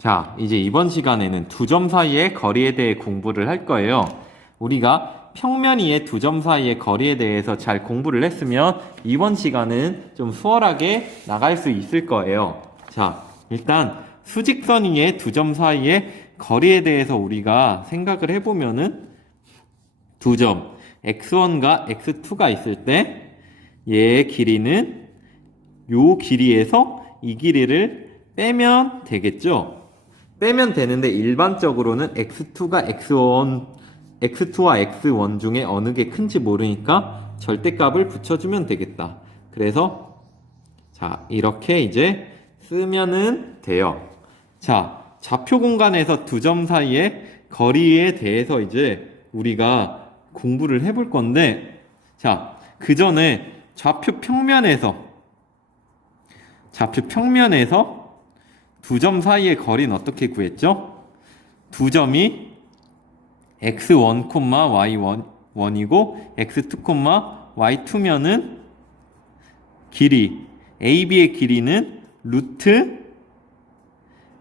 자, 이제 이번 시간에는 두 점 사이의 거리에 대해 공부를 할 거예요. 우리가 평면 위의 두 점 사이의 거리에 대해서 잘 공부를 했으면 이번 시간은 좀 수월하게 나갈 수 있을 거예요. 자, 일단 수직선 위의 두 점 사이의 거리에 대해서 우리가 생각을 해보면은 두 점 x1과 x2가 있을 때 얘의 길이는 요 길이에서 이 길이를 빼면 되겠죠? 빼면 되는데 일반적으로는 x2와 x1 중에 어느 게 큰지 모르니까 절대값을 붙여주면 되겠다. 그래서 자, 이렇게 이제 쓰면은 돼요. 자, 좌표 공간에서 두 점 사이의 거리에 대해서 이제 우리가 공부를 해볼 건데, 자, 그 전에 좌표 평면에서 두 점 사이의 거리는 어떻게 구했죠? 두 점이 x1, y1이고 x2, y2면은 길이 AB의 길이는 루트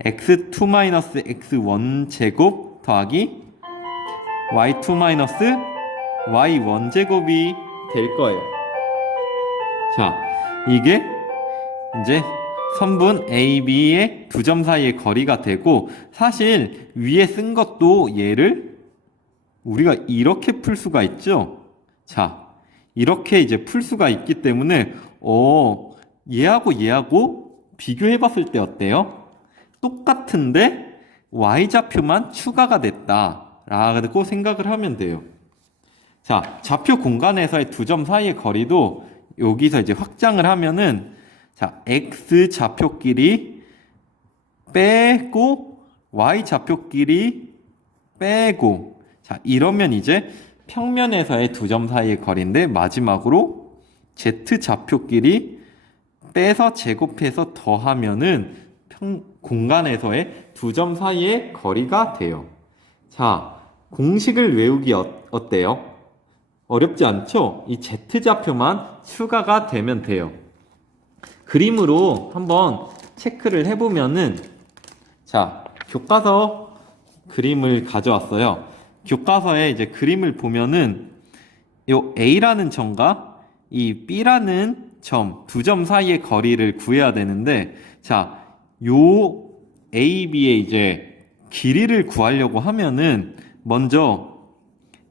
x2-x1 제곱 더하기 y2-y1 제곱이 될 거예요. 자, 이게 이제 선분 AB의 두 점 사이의 거리가 되고, 사실 위에 쓴 것도 얘를 우리가 이렇게 풀 수가 있죠. 자, 이렇게 이제 풀 수가 있기 때문에 얘하고 비교해 봤을 때 어때요? 똑같은데 y좌표만 추가가 됐다 라고 생각을 하면 돼요. 자, 좌표 공간에서의 두 점 사이의 거리도 여기서 이제 확장을 하면은, 자, x 좌표끼리 빼고 y 좌표끼리 빼고, 자, 이러면 이제 평면에서의 두 점 사이의 거리인데, 마지막으로 z 좌표끼리 빼서 제곱해서 더하면은 공간에서의 두 점 사이의 거리가 돼요. 자, 공식을 외우기 어때요? 어렵지 않죠? 이 z좌표만 추가가 되면 돼요. 그림으로 한번 체크를 해보면은, 자, 교과서 그림을 가져왔어요. 교과서에 이제 그림을 보면은 요 A라는 점과 이 B라는 점, 두 점 사이의 거리를 구해야 되는데, 자, 요 A, B의 이제 길이를 구하려고 하면은 먼저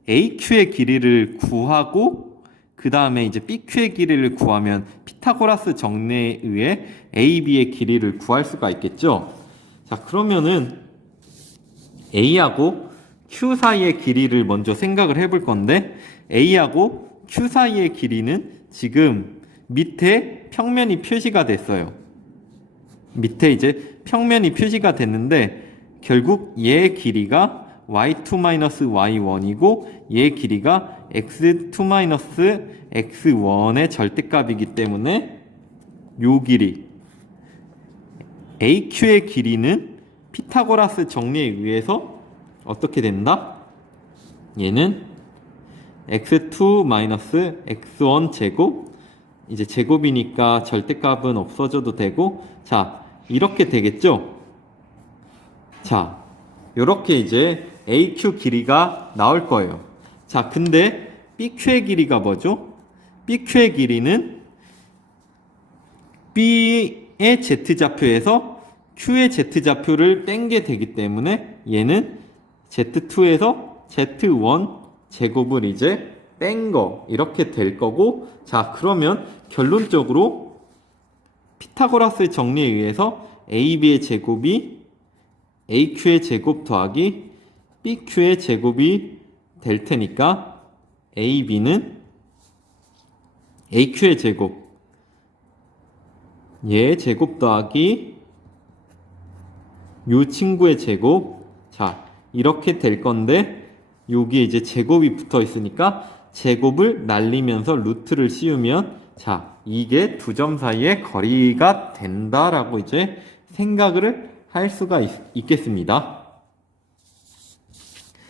AQ의 길이를 구하고, 그 다음에 이제 BQ의 길이를 구하면 피타고라스 정리에 의해 AB의 길이를 구할 수가 있겠죠. 자, 그러면은 A하고 Q 사이의 길이를 먼저 생각을 해볼 건데, A하고 Q 사이의 길이는 지금 밑에 평면이 표시가 됐어요. 밑에 이제 평면이 표시가 됐는데, 결국 얘의 길이가 y2-y1이고 얘의 길이가 x2-x1의 절대값이기 때문에 요 길이 AQ의 길이는 피타고라스 정리에 의해서 어떻게 된다? 얘는 x2-x1 제곱, 이제 제곱이니까 절대값은 없어져도 되고, 자, 이렇게 되겠죠? 자, 요렇게 이제 AQ 길이가 나올 거예요. 자, 근데 BQ의 길이가 뭐죠? BQ의 길이는 B의 Z좌표에서 Q의 Z좌표를 뺀 게 되기 때문에 얘는 Z2에서 Z1 제곱을 이제 뺀 거, 이렇게 될 거고, 자, 그러면 결론적으로 피타고라스 정리에 의해서 AB의 제곱이 AQ의 제곱 더하기 BQ의 제곱이 될 테니까 AB는 AQ의 제곱, 얘의 제곱 더하기 요 친구의 제곱, 자, 이렇게 될 건데, 여기에 이제 제곱이 붙어 있으니까 제곱을 날리면서 루트를 씌우면, 자, 이게 두 점 사이의 거리가 된다라고 이제 생각을 할 수가 있겠습니다.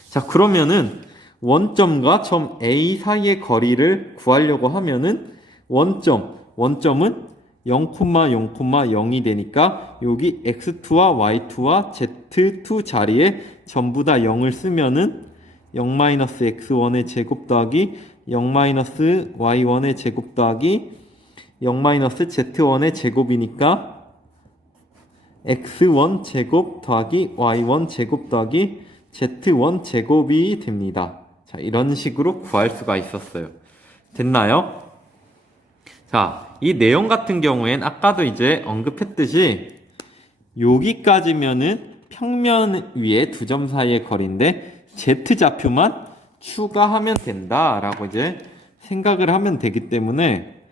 자, 그러면은 원점과 점 A 사이의 거리를 구하려고 하면은 원점은 0,0,0이 되니까 여기 x2와 y2와 z2 자리에 전부 다 0을 쓰면은 0-x1의 제곱 더하기 0-y1의 제곱 더하기 0-z1의 제곱이니까 x1 제곱 더하기 y1 제곱 더하기 z1 제곱이 됩니다. 자, 이런 식으로 구할 수가 있었어요. 됐나요? 자, 이 내용 같은 경우엔 아까도 이제 언급했듯이 여기까지면은 평면 위에 두 점 사이의 거리인데 z좌표만 추가하면 된다라고 이제 생각을 하면 되기 때문에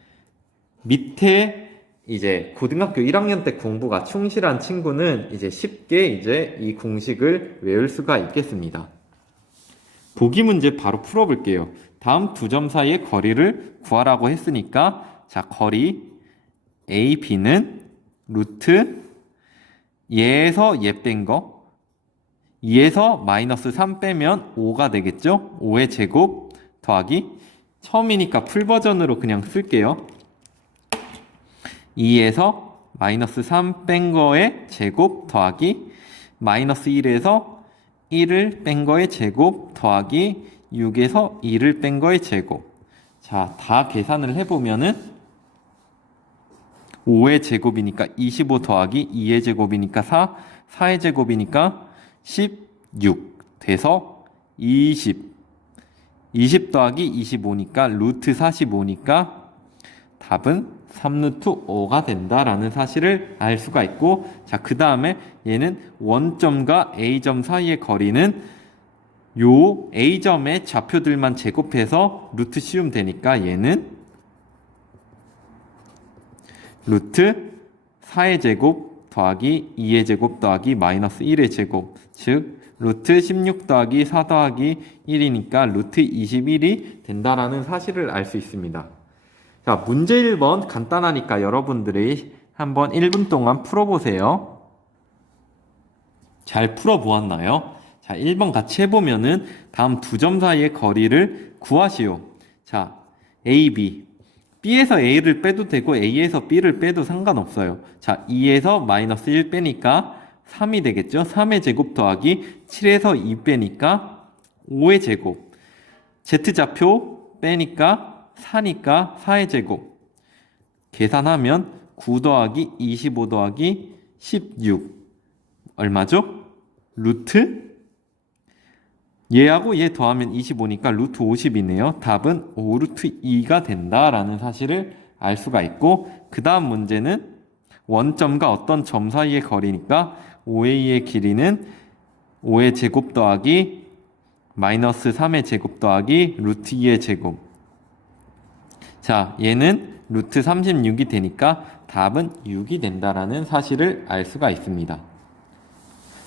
밑에 이제 고등학교 1학년 때 공부가 충실한 친구는 이제 쉽게 이제 이 공식을 외울 수가 있겠습니다. 보기 문제 바로 풀어볼게요. 다음 두 점 사이의 거리를 구하라고 했으니까 자, 거리 AB는 루트 얘에서 얘 뺀 거 2에서 마이너스 3 빼면 5가 되겠죠? 5의 제곱 더하기 처음이니까 풀버전으로 그냥 쓸게요. 2에서 마이너스 3 뺀 거의 제곱 더하기 마이너스 1에서 1을 뺀 거의 제곱 더하기 6에서 2를 뺀 거의 제곱. 자, 다 계산을 해보면은 5의 제곱이니까 25 더하기 2의 제곱이니까 4, 4의 제곱이니까 16 돼서 20 더하기 25니까 루트 45니까 답은 3루트 5가 된다라는 사실을 알 수가 있고, 자, 그 다음에 얘는 원점과 A점 사이의 거리는 요 A점의 좌표들만 제곱해서 루트 씌우면 되니까 얘는 루트 4의 제곱 더하기 2의 제곱 더하기 마이너스 1의 제곱, 즉 루트 16 더하기 4 더하기 1이니까 루트 21이 된다라는 사실을 알 수 있습니다. 자, 문제 1번 간단하니까 여러분들이 한번 1분 동안 풀어보세요. 잘 풀어보았나요? 자, 1번 같이 해보면은 다음 두 점 사이의 거리를 구하시오. 자, A, B. B에서 A를 빼도 되고 A에서 B를 빼도 상관없어요. 자, 2에서 마이너스 1 빼니까 3이 되겠죠? 3의 제곱 더하기 7에서 2 빼니까 5의 제곱. Z좌표 빼니까 4니까 4의 제곱. 계산하면 9 더하기 25 더하기 16. 얼마죠? 루트? 얘하고 얘 더하면 25니까 루트 50이네요. 답은 5루트 2가 된다라는 사실을 알 수가 있고, 그 다음 문제는 원점과 어떤 점 사이의 거리니까 5a의 길이는 5의 제곱 더하기 마이너스 3의 제곱 더하기 루트 2의 제곱. 자, 얘는 루트 36이 되니까 답은 6이 된다라는 사실을 알 수가 있습니다.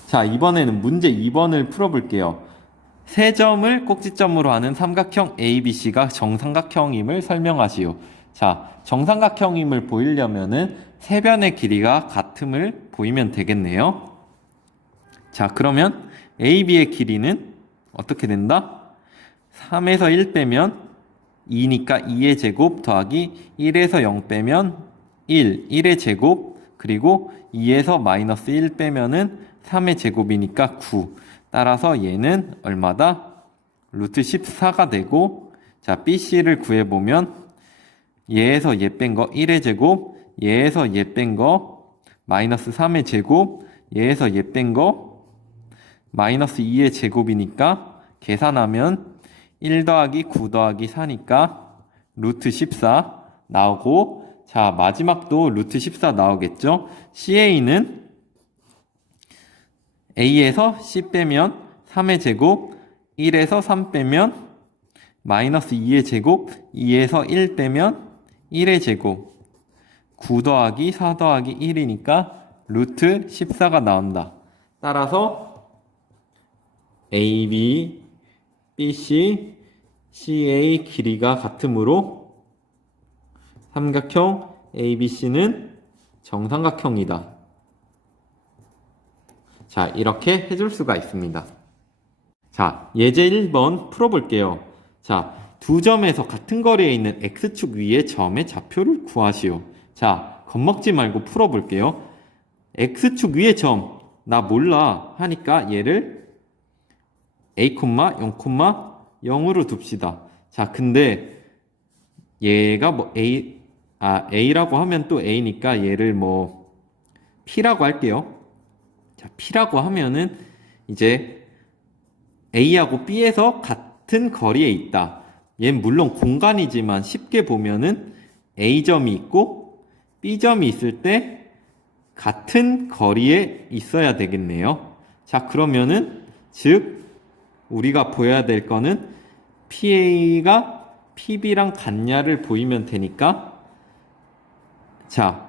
자, 이번에는 문제 2번을 풀어볼게요. 세 점을 꼭지점으로 하는 삼각형 ABC가 정삼각형임을 설명하시오. 자, 정삼각형임을 보이려면은 세 변의 길이가 같음을 보이면 되겠네요. 자, 그러면 AB의 길이는 어떻게 된다? 3에서 1 빼면 2니까 2의 제곱 더하기 1에서 0 빼면 1의 제곱, 그리고 2에서 마이너스 1 빼면은 3의 제곱이니까 9. 따라서 얘는 얼마다? 루트 14가 되고, 자, BC를 구해보면 얘에서 얘 뺀 거 1의 제곱, 얘에서 얘 뺀 거 마이너스 3의 제곱, 얘에서 얘 뺀 거 마이너스 2의 제곱이니까 계산하면 1 더하기 9 더하기 4니까 루트 14 나오고, 자, 마지막도 루트 14 나오겠죠? CA는 A에서 C 빼면 3의 제곱, 1에서 3 빼면 마이너스 2의 제곱, 2에서 1 빼면 1의 제곱, 9 더하기 4 더하기 1이니까 루트 14가 나온다. 따라서 AB, BC, CA 길이가 같으므로 삼각형 ABC는 정삼각형이다. 자, 이렇게 해줄 수가 있습니다. 자, 예제 1번 풀어볼게요. 자, 두 점에서 같은 거리에 있는 X축 위의 점의 좌표를 구하시오. 자, 겁먹지 말고 풀어볼게요. x축 위의 점, 나 몰라 하니까 얘를 a, 0,0으로 둡시다. 자, 근데 얘가 뭐 a라고 하면 또 a니까 얘를 뭐 p라고 할게요. 자, p라고 하면은 이제 a하고 b에서 같은 거리에 있다. 얘는 물론 공간이지만 쉽게 보면은 a점이 있고 b점이 있을 때 같은 거리에 있어야 되겠네요. 자, 그러면은 즉 우리가 보여야 될 거는 PA가 PB랑 같냐를 보이면 되니까, 자,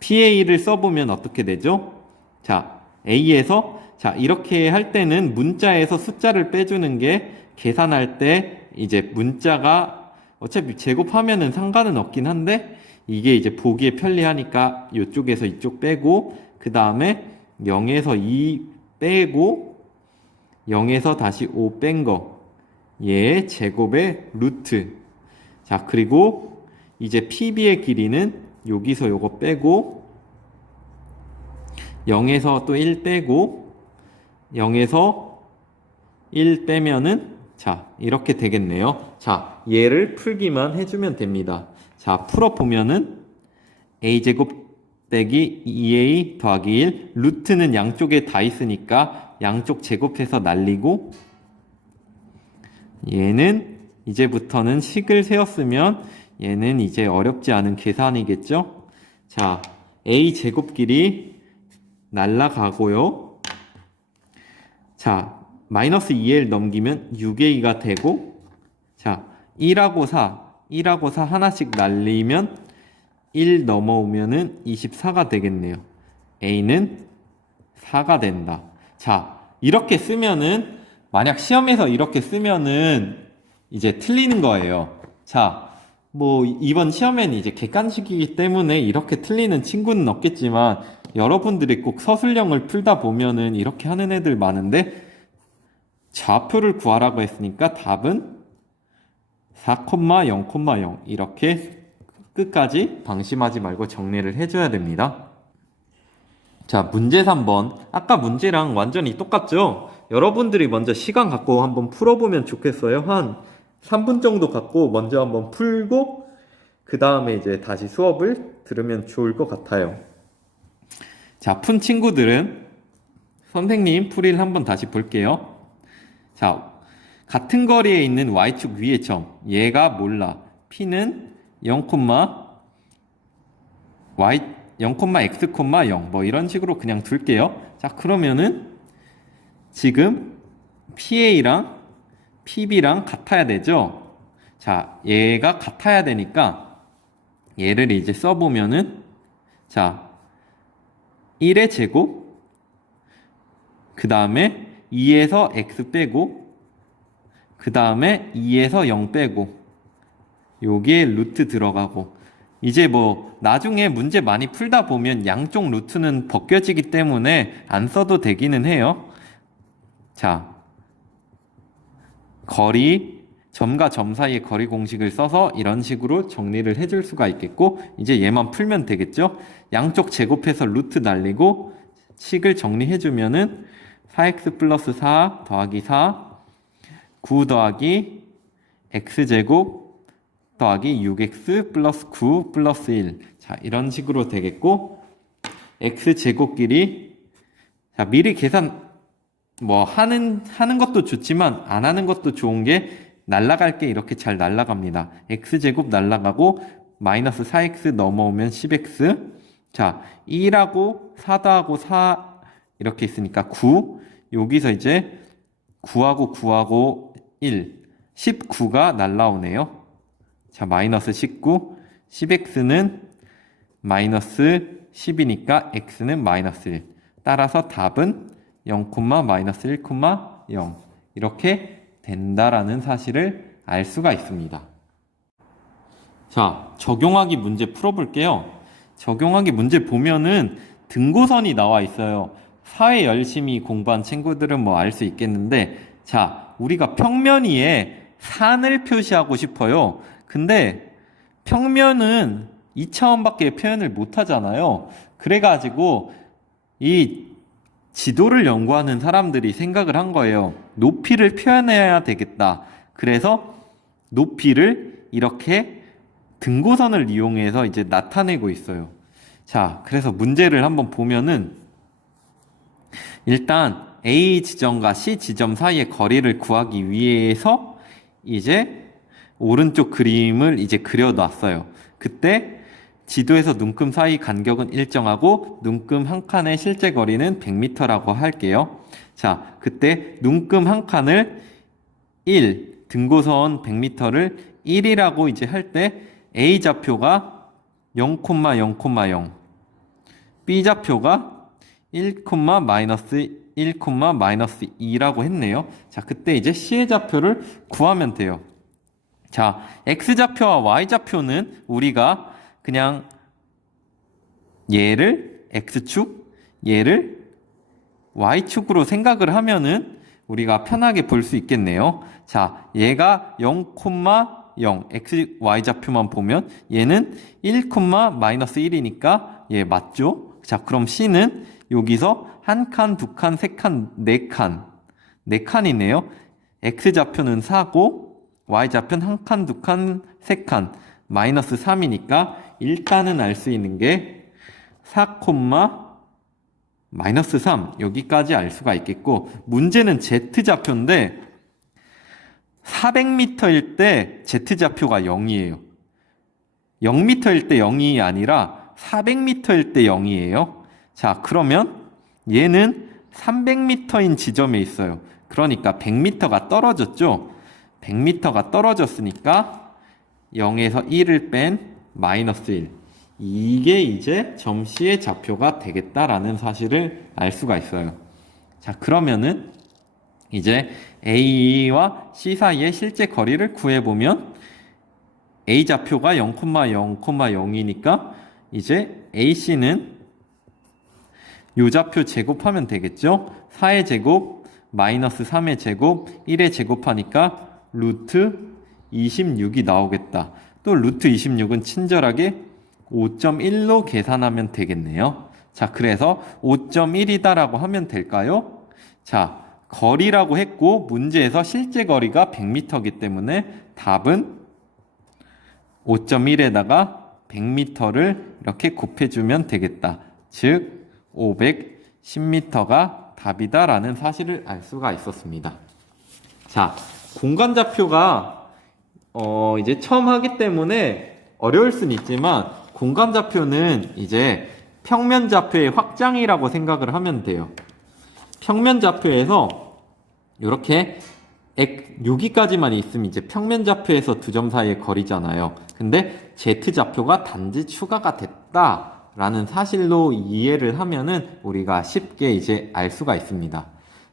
PA를 써보면 어떻게 되죠? 자, A에서, 자, 이렇게 할 때는 문자에서 숫자를 빼주는 게 계산할 때 이제 문자가 어차피 제곱하면은 상관은 없긴 한데 이게 이제 보기에 편리하니까 이쪽에서 이쪽 빼고 그 다음에 0에서 2 빼고 0에서 다시 5 뺀 거, 얘의 제곱의 루트. 자, 그리고 이제 PB의 길이는 여기서 요거 빼고 0에서 또 1 빼고 0에서 1 빼면은 자, 이렇게 되겠네요. 자, 얘를 풀기만 해주면 됩니다. 자, 풀어보면은 a제곱 빼기 2a 더하기 1, 루트는 양쪽에 다 있으니까 양쪽 제곱해서 날리고, 얘는 이제부터는 식을 세웠으면 얘는 이제 어렵지 않은 계산이겠죠? 자, a 제곱끼리 날라가고요. 자, 마이너스 2l 넘기면 6a가 되고, 자, 1하고 4 하나씩 날리면 1 넘어오면은 24가 되겠네요. a는 4가 된다. 자, 이렇게 쓰면은, 만약 시험에서 이렇게 쓰면은 이제 틀리는 거예요. 자, 뭐 이번 시험에는 이제 객관식이기 때문에 이렇게 틀리는 친구는 없겠지만 여러분들이 꼭 서술형을 풀다 보면은 이렇게 하는 애들 많은데, 좌표를 구하라고 했으니까 답은 4,0,0 이렇게 끝까지 방심하지 말고 정리를 해줘야 됩니다. 자, 문제 3번. 아까 문제랑 완전히 똑같죠? 여러분들이 먼저 시간 갖고 한번 풀어보면 좋겠어요. 한 3분 정도 갖고 먼저 한번 풀고 그 다음에 이제 다시 수업을 들으면 좋을 것 같아요. 자, 푼 친구들은 선생님 풀이를 한번 다시 볼게요. 자, 같은 거리에 있는 y축 위의 점, 얘가 몰라. p는 0, y 0,x, 0 뭐 이런 식으로 그냥 둘게요. 자, 그러면은 지금 PA랑 PB랑 같아야 되죠. 자, 얘가 같아야 되니까 얘를 이제 써보면은, 자, 1의 제곱, 그 다음에 2에서 x 빼고, 그 다음에 2에서 0 빼고, 요게 루트 들어가고, 이제 뭐 나중에 문제 많이 풀다 보면 양쪽 루트는 벗겨지기 때문에 안 써도 되기는 해요. 자, 거리, 점과 점 사이의 거리 공식을 써서 이런 식으로 정리를 해줄 수가 있겠고, 이제 얘만 풀면 되겠죠. 양쪽 제곱해서 루트 날리고 식을 정리해주면은 4x 플러스 4 더하기 4, 9 더하기 x제곱 더하기 6x 플러스 9 플러스 1. 자, 이런 식으로 되겠고, x제곱끼리, 자, 미리 계산 뭐 하는 것도 좋지만 안 하는 것도 좋은 게 날라갈 게 이렇게 잘 날라갑니다. x제곱 날라가고 마이너스 4x 넘어오면 10x. 자, 1하고 4 더하고 4 이렇게 있으니까 9. 여기서 이제 9하고 1, 19가 날라오네요. 자, 마이너스 19, 10x는 마이너스 10이니까 x는 마이너스 1. 따라서 답은 0, 마이너스 1, 0 이렇게 된다라는 사실을 알 수가 있습니다. 자, 적용하기 문제 풀어볼게요. 적용하기 문제 보면은 등고선이 나와 있어요. 사회 열심히 공부한 친구들은 뭐 알 수 있겠는데, 자, 우리가 평면 위에 산을 표시하고 싶어요. 근데 평면은 2차원밖에 표현을 못 하잖아요. 그래가지고 이 지도를 연구하는 사람들이 생각을 한 거예요. 높이를 표현해야 되겠다. 그래서 높이를 이렇게 등고선을 이용해서 이제 나타내고 있어요. 자, 그래서 문제를 한번 보면은 일단 A 지점과 C 지점 사이의 거리를 구하기 위해서 이제 오른쪽 그림을 이제 그려놨어요. 그때 지도에서 눈금 사이 간격은 일정하고 눈금 한 칸의 실제 거리는 100m라고 할게요. 자, 그때 눈금 한 칸을 1, 등고선 100m를 1이라고 이제 할 때 A 좌표가 0,0,0, B 좌표가 1, 마이너스 1, 마이너스 2라고 했네요. 자, 그때 이제 C의 좌표를 구하면 돼요. 자, X좌표와 Y좌표는 우리가 그냥 얘를 X축, 얘를 Y축으로 생각을 하면은 우리가 편하게 볼 수 있겠네요. 자, 얘가 0,0, X, Y좌표만 보면 얘는 1, 마이너스 1이니까 얘 맞죠? 자, 그럼 C는 여기서 한 칸, 두 칸, 세 칸, 네 칸. 네 칸이네요. X좌표는 4고 Y좌표는 한 칸, 두 칸, 세 칸. 마이너스 3이니까 일단은 알 수 있는 게 4, 마이너스 3 여기까지 알 수가 있겠고 문제는 Z좌표인데 400m일 때 Z좌표가 0이에요. 0m일 때 0이 아니라 400m일 때 0이에요. 자, 그러면 얘는 300m인 지점에 있어요. 그러니까 100m가 떨어졌죠. 100m가 떨어졌으니까 0에서 1을 뺀 마이너스 1. 이게 이제 점 C의 좌표가 되겠다라는 사실을 알 수가 있어요. 자, 그러면은 이제 A와 C 사이의 실제 거리를 구해보면 A 좌표가 0,0,0이니까 이제 AC는 요 좌표 제곱하면 되겠죠? 4의 제곱, 마이너스 3의 제곱, 1의 제곱하니까 루트 26이 나오겠다. 또 루트 26은 친절하게 5.1로 계산하면 되겠네요. 자, 그래서 5.1이다라고 하면 될까요? 자, 거리라고 했고 문제에서 실제 거리가 100m이기 때문에 답은 5.1에다가 100m를 이렇게 곱해주면 되겠다. 즉 510m가 답이다라는 사실을 알 수가 있었습니다. 자, 공간좌표가 이제 처음 하기 때문에 어려울 수는 있지만 공간좌표는 이제 평면좌표의 확장이라고 생각을 하면 돼요. 평면좌표에서 이렇게 여기까지만 있으면 이제 평면좌표에서 두 점 사이의 거리잖아요. 근데 Z좌표가 단지 추가가 됐다라는 사실로 이해를 하면은 우리가 쉽게 이제 알 수가 있습니다.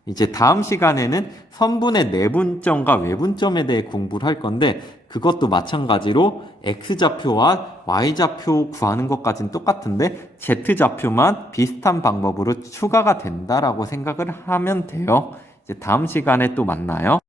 이제 다음 시간에는 선분의 내분점과 외분점에 대해 공부를 할 건데 그것도 마찬가지로 X좌표와 Y좌표 구하는 것까지는 똑같은데 Z좌표만 비슷한 방법으로 추가가 된다라고 생각을 하면 돼요. 이제 다음 시간에 또 만나요.